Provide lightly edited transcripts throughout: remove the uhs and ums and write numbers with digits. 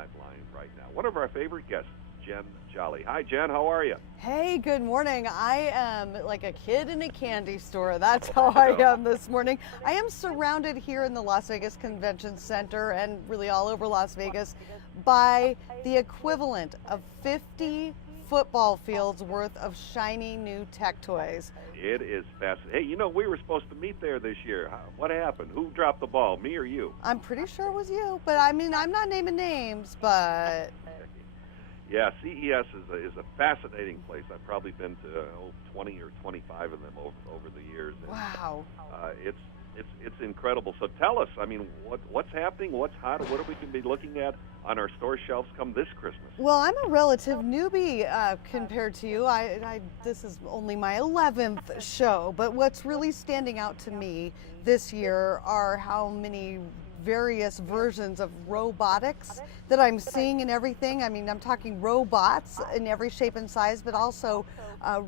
live line right now. One of our favorite guests, Jenn Jolly. Hi, Jenn. How are you? Hey, good morning. I am like a kid in a candy store. That's how I am this morning. I am surrounded here in the Las Vegas Convention Center and really all over Las Vegas by the equivalent of 50 football fields worth of shiny new tech toys. It is fascinating. Hey, you know, we were supposed to meet there this year. What happened? Who dropped the ball, me or you? I'm pretty sure it was you, but I mean, I'm not naming names, but... Yeah, CES is a fascinating place. I've probably been to 20 or 25 of them over the years. And, wow. It's incredible. So tell us, I mean, what's happening? What's hot? What are we going to be looking at on our store shelves come this Christmas? Well, I'm a relative newbie compared to you. This is only my 11th show, but what's really standing out to me this year are how many various versions of robotics that I'm seeing in everything. I mean, I'm talking robots in every shape and size, but also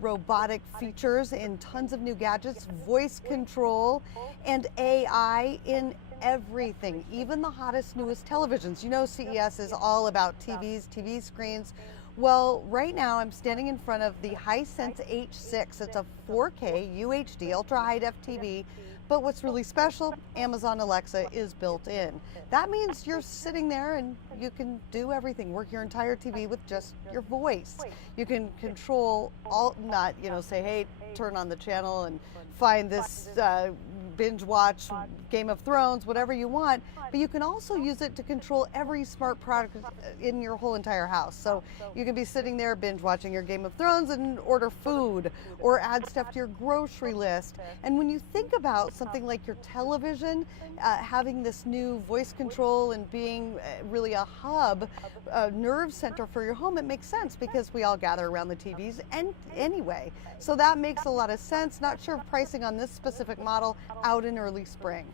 robotic features in tons of new gadgets, voice control, and AI in everything, even the hottest, newest televisions. You know, CES is all about TVs, TV screens. Well, right now I'm standing in front of the Hisense H6. It's a 4K UHD ultra high def TV. But what's really special, Amazon Alexa is built in. That means you're sitting there and you can do everything, work your entire TV with just your voice. You can control all, not, say, hey, turn on the channel and find this binge watch Game of Thrones, whatever you want, but you can also use it to control every smart product in your whole entire house. So you can be sitting there binge watching your Game of Thrones and order food or add stuff to your grocery list. And when you think about something like your television, having this new voice control and being really a hub, a nerve center for your home, it makes sense because we all gather around the TVs and anyway. So that makes a lot of sense. Not sure of pricing on this specific model, out in early spring.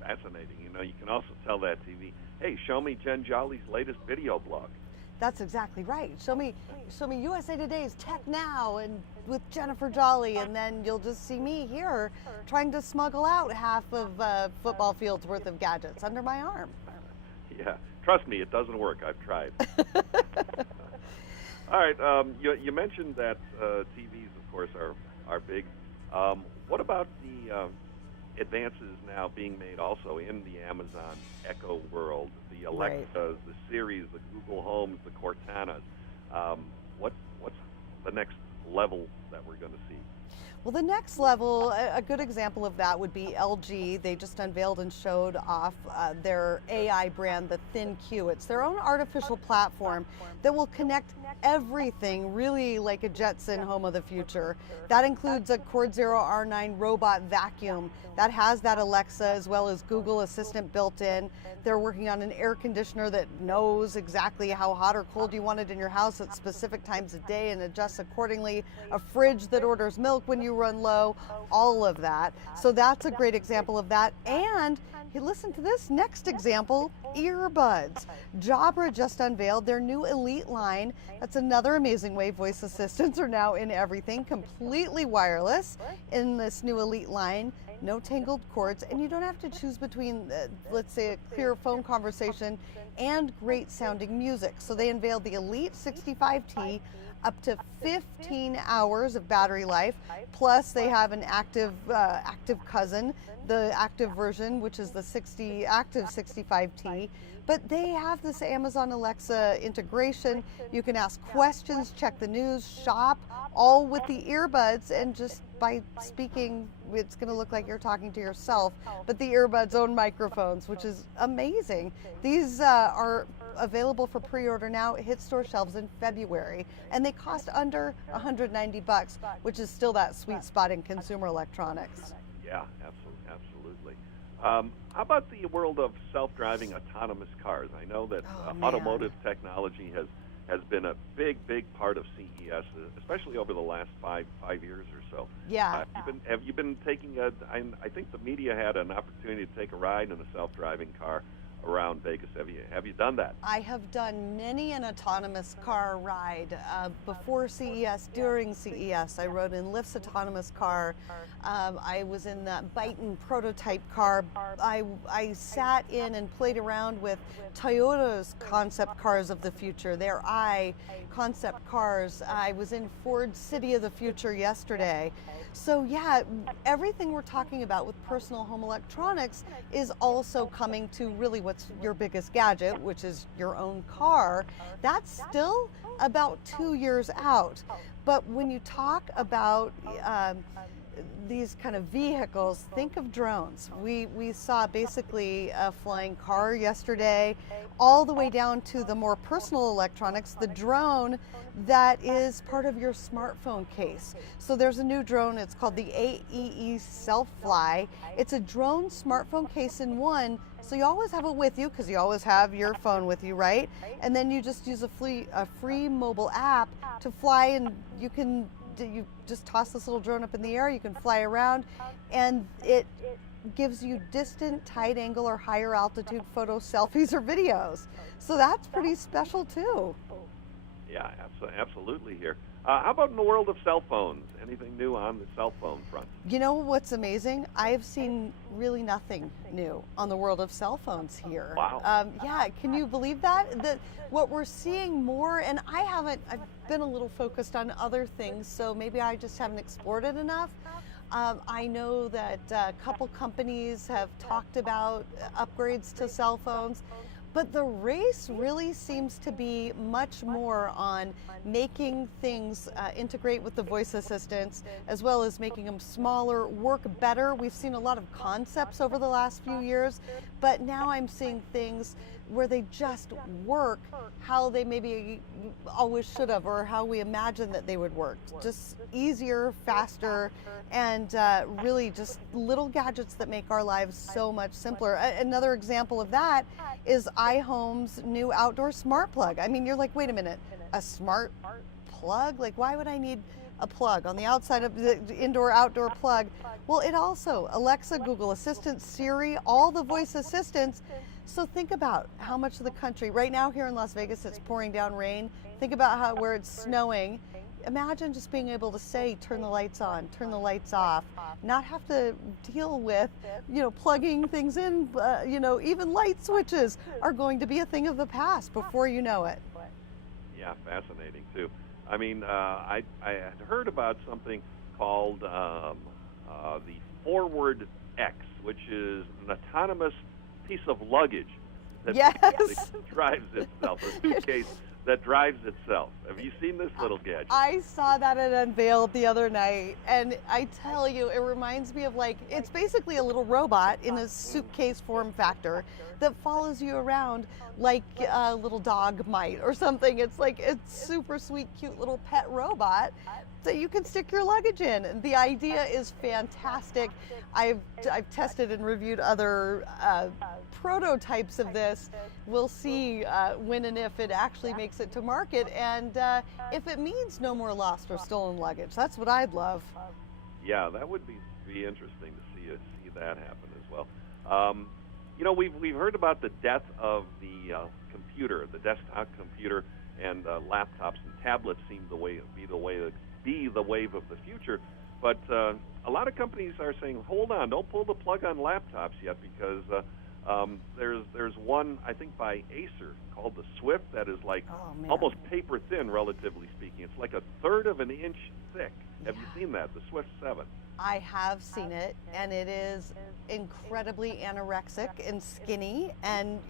Fascinating. You know, you can also tell that TV, hey, show me Jenn Jolly's latest video blog. That's exactly right. Show me USA Today's Tech Now and with Jennifer Jolly, and then you'll just see me here trying to smuggle out half of football field's worth of gadgets under my arm. Yeah, trust me, it doesn't work. I've tried. All right, you mentioned that TVs, of course, are big. What about the advances now being made also in the Amazon Echo world, the Alexas, the Siris, the Google Homes, the Cortanas? What's the next level that we're going to see? Well, the next level, a good example of that would be LG. They just unveiled and showed off their AI brand, the ThinQ. It's their own artificial platform that will connect everything, really like a Jetson home of the future. That includes a Cord Zero R9 robot vacuum that has that Alexa as well as Google Assistant built in. They're working on an air conditioner that knows exactly how hot or cold you want it in your house at specific times of day and adjusts accordingly. A fridge that orders milk when you run low, all of that. So that's a great example of that. And listen to this next example, earbuds. Jabra just unveiled their new Elite line. That's another amazing way voice assistants are now in everything, completely wireless in this new Elite line. No tangled cords, and you don't have to choose between, let's say, a clear phone conversation and great sounding music. So they unveiled the Elite 65T, up to 15 hours of battery life. Plus they have an active cousin, the active version, which is the active 65T. But they have this Amazon Alexa integration. You can ask questions, check the news, shop, all with the earbuds, and just by speaking, it's going to look like you're talking to yourself, but the earbuds own microphones, which is amazing. These are available for pre-order now. It hits store shelves in February, and they cost under $190, which is still that sweet spot in consumer electronics. Yeah, absolutely. How about the world of self-driving autonomous cars? I know that automotive technology has been a big part of CES, especially over the last five years or so. Yeah. Have you been taking I think the media had an opportunity to take a ride in a self-driving car around Vegas. Have you done that? I have done many an autonomous car ride before CES, during CES. I rode in Lyft's autonomous car. I was in the Byton prototype car. I sat in and played around with Toyota's concept cars of the future, their concept cars. I was in Ford's City of the Future yesterday. So yeah, everything we're talking about with personal home electronics is also coming to really what's your biggest gadget, which is your own car. That's still about 2 years out. But when you talk about these kind of vehicles, think of drones. We saw basically a flying car yesterday, all the way down to the more personal electronics, the drone that is part of your smartphone case. So there's a new drone, it's called the AEE Self-Fly. It's a drone smartphone case in one, so you always have it with you because you always have your phone with you, right? And then you just use a free mobile app to fly, and you just toss this little drone up in the air, you can fly around, and it gives you distant, tight angle, or higher altitude photo, selfies, or videos. So that's pretty special too. Yeah, absolutely here. How about in the world of cell phones? Anything new on the cell phone front? You know what's amazing? I've seen really nothing new on the world of cell phones here. Wow. Yeah, can you believe that? That what we're seeing more, and I've been a little focused on other things, so maybe I just haven't explored it enough. I know that a couple companies have talked about upgrades to cell phones, but the race really seems to be much more on making things integrate with the voice assistants, as well as making them smaller, work better. We've seen a lot of concepts over the last few years, but now I'm seeing things where they just work how they maybe always should have, or how we imagined that they would work. Just easier, faster, and really just little gadgets that make our lives so much simpler. Another example of that is iHome's new outdoor smart plug. I mean, you're like, wait a minute, a smart plug? Like, why would I need a plug on the outside of the indoor-outdoor plug? Well, it also, Alexa, Google Assistant, Siri, all the voice assistants. So think about how much of the country, right now here in Las Vegas, it's pouring down rain. Think about where it's snowing. Imagine just being able to say, turn the lights on, turn the lights off, not have to deal with, plugging things in, even light switches are going to be a thing of the past before you know it. Yeah, fascinating too. I mean, I had heard about something called the Forward X, which is an autonomous piece of luggage that basically drives itself, a suitcase that drives itself. Have you seen this little gadget? I saw that at Unveiled the other night, and I tell you, it reminds me of it's basically a little robot in a suitcase form factor that follows you around like a little dog might or something. It's like a super sweet, cute little pet robot that you can stick your luggage in. And the idea is fantastic. I've tested and reviewed other prototypes of this. We'll see when and if it actually makes it to market, and if it means no more lost or stolen luggage. That's what I'd love. Yeah, that would be interesting to see that happen as well. We've heard about the death of the computer, the desktop computer, and laptops and tablets seem to be the wave of the future. But a lot of companies are saying, hold on, don't pull the plug on laptops yet, because there's one, I think, by Acer called the Swift that is almost paper thin, relatively speaking. It's like a third of an inch thick. Have you seen that, the Swift 7? I have seen it, and it is incredibly anorexic and skinny, and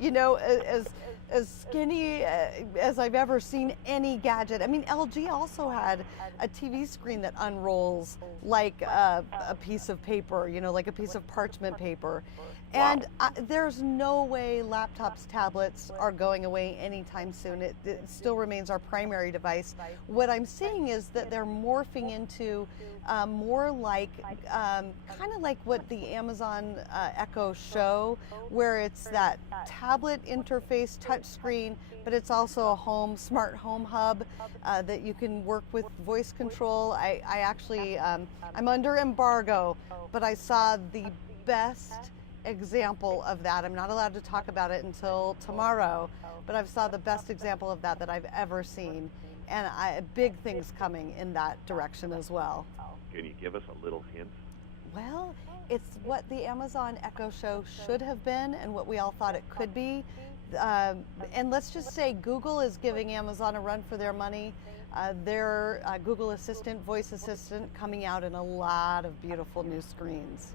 as skinny as I've ever seen any gadget. I mean, LG also had a TV screen that unrolls like a piece of paper, like a piece of parchment paper. And there's no way laptops, tablets are going away anytime soon. It still remains our primary device. What I'm seeing is that they're morphing into more like, kind of like what the Amazon Echo Show, where it's that tablet interface touchscreen, but it's also a smart home hub that you can work with voice control. I actually, I'm under embargo, but I saw the best example of that. I'm not allowed to talk about it until tomorrow, but I've saw the best example of that I've ever seen, and big things coming in that direction as well. Can you give us a little hint? Well, it's what the Amazon Echo Show should have been and what we all thought it could be. And let's just say Google is giving Amazon a run for their money. Their Google Assistant, voice assistant, coming out in a lot of beautiful new screens.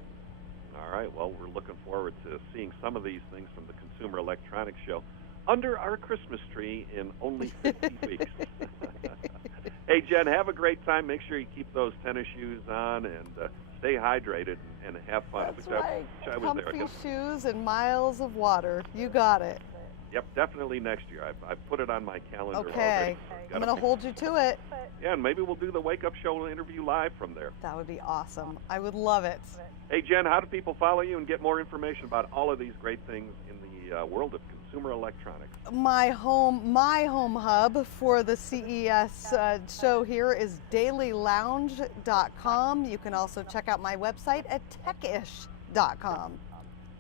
All right, well, we're looking forward to seeing some of these things from the Consumer Electronics Show under our Christmas tree in only 50 weeks. Hey, Jen, have a great time. Make sure you keep those tennis shoes on and stay hydrated and have fun. That's right. Comfy shoes and miles of water. You got it. Yep, definitely next year. I've put it on my calendar okay. already. I'm going to hold you to it. Yeah, and maybe we'll do the Wake Up Show interview live from there. That would be awesome. I would love it. Hey, Jen, how do people follow you and get more information about all of these great things in the world of consumer electronics? My home hub for the CES show here is dailylounge.com. You can also check out my website at techish.com.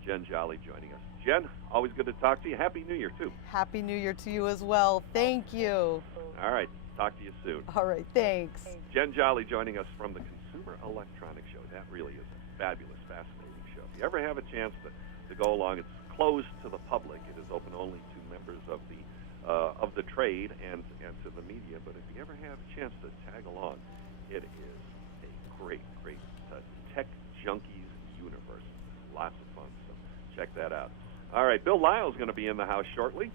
Jenn Jolly joining us. Jen, always good to talk to you. Happy New Year, too. Happy New Year to you as well. Thank you. All right. Talk to you soon. All right. Thanks. Jenn Jolly joining us from the Consumer Electronics Show. That really is a fabulous, fascinating show. If you ever have a chance to go along, it's closed to the public. It is open only to members of the trade and to the media. But if you ever have a chance to tag along, it is a great tech junkies universe. Lots of fun. So check that out. All right, Bill Lyle's going to be in the house shortly.